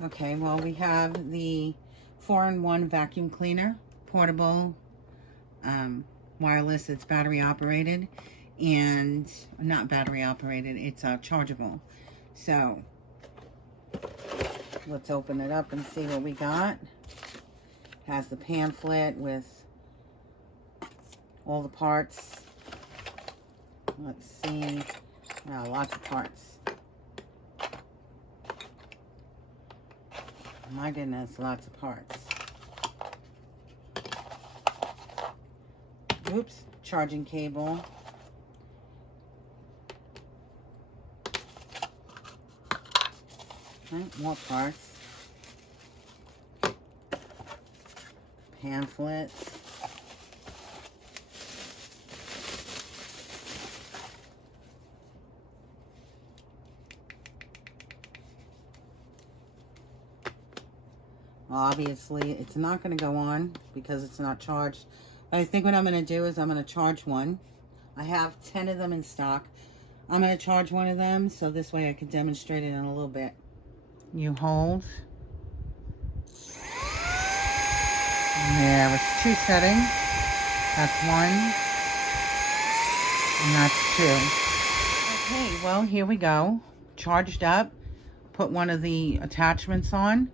Okay, well, we have the 4-in-1 vacuum cleaner, portable, wireless. It's battery operated, and not battery operated, it's chargeable. So let's open it up and see what we got. Has the pamphlet with all the parts. Let's see. Wow, lots of parts. My goodness, lots of parts. Oops, charging cable. Right, more parts. Pamphlets. Obviously, it's not going to go on because it's not charged. I think what I'm going to do is I'm going to charge one. I have 10 of them in stock. I'm going to charge one of them so this way I can demonstrate it in a little bit. You hold. There was 2 settings. That's 1. And that's 2. Okay, well, here we go. Charged up. Put one of the attachments on.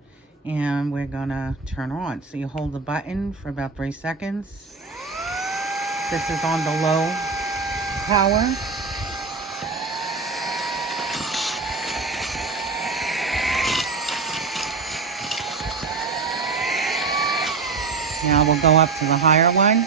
And we're gonna turn her on. So you hold the button for about 3 seconds. This is on the low power. Now we'll go up to the higher one.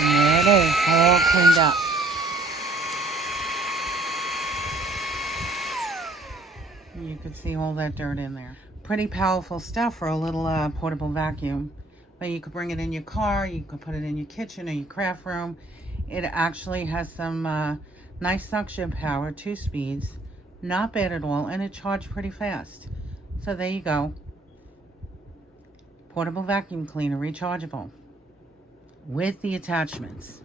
And there it is, all cleaned up. You can see all that dirt in there. Pretty powerful stuff for a little portable vacuum. But you could bring it in your car, you could put it in your kitchen or your craft room. It actually has some nice suction power, 2 speeds. Not bad at all, and it charged pretty fast. So there you go. Portable vacuum cleaner, rechargeable. With the attachments.